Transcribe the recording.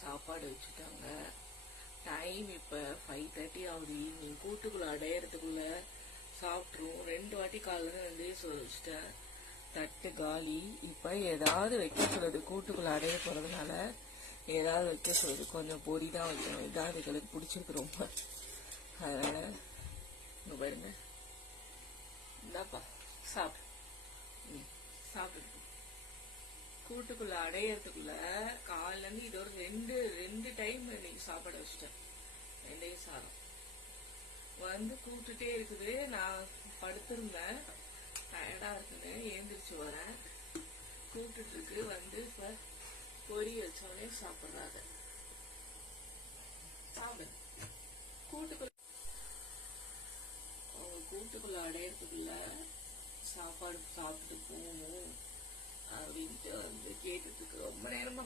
சாப்பாடு வச்சுட்டாங்க. டைம் இப்போ 5:30 ஆகுது. ஈவினிங். கூட்டுக்குள்ள அடையிறதுக்குள்ள சாப்பிட்ருவோம். 2 வாட்டி காலையில் 2 சொல்ல வச்சுட்டேன். தட்டு காலி. இப்போ ஏதாவது வைக்க சொல்லுது. கூட்டுக்குள்ள அடைய போகிறதுனால ஏதாவது வைக்க சொல்லுது. கொஞ்சம் பொரி தான் வைக்கணும். இதான் இதுகளுக்கு பிடிச்சிருக்கு ரொம்ப. அதனால இங்கே பாருங்க. இந்தாப்பா சாப்பிடு. சாப்பிடு. கூட்டுக்குள்ள அடையறதுக்குள்ள காலிலேருந்து இது ஒரு ரெண்டு டைம் இன்னைக்கு சாப்பாடு வச்சுட்டேன். 2 சாதம் வந்து கூப்பிட்டுட்டே இருக்குது. நான் படுத்திருந்தேன். டயர்டா இருக்குன்னு எழுந்திரிச்சு வரேன். கூப்பிட்டு இருக்கு. வந்து இப்ப பொரி வச்சோடனே சாப்பிட்றாங்க. சாப்பிடு. கூட்டுக்குள்ள அடையறதுக்குள்ள சாப்பாடு சாப்பிட்டு போகணும் அப்படின்ட்டு வந்து கேட்டுட்டு இருக்கு. ரொம்ப நேரமா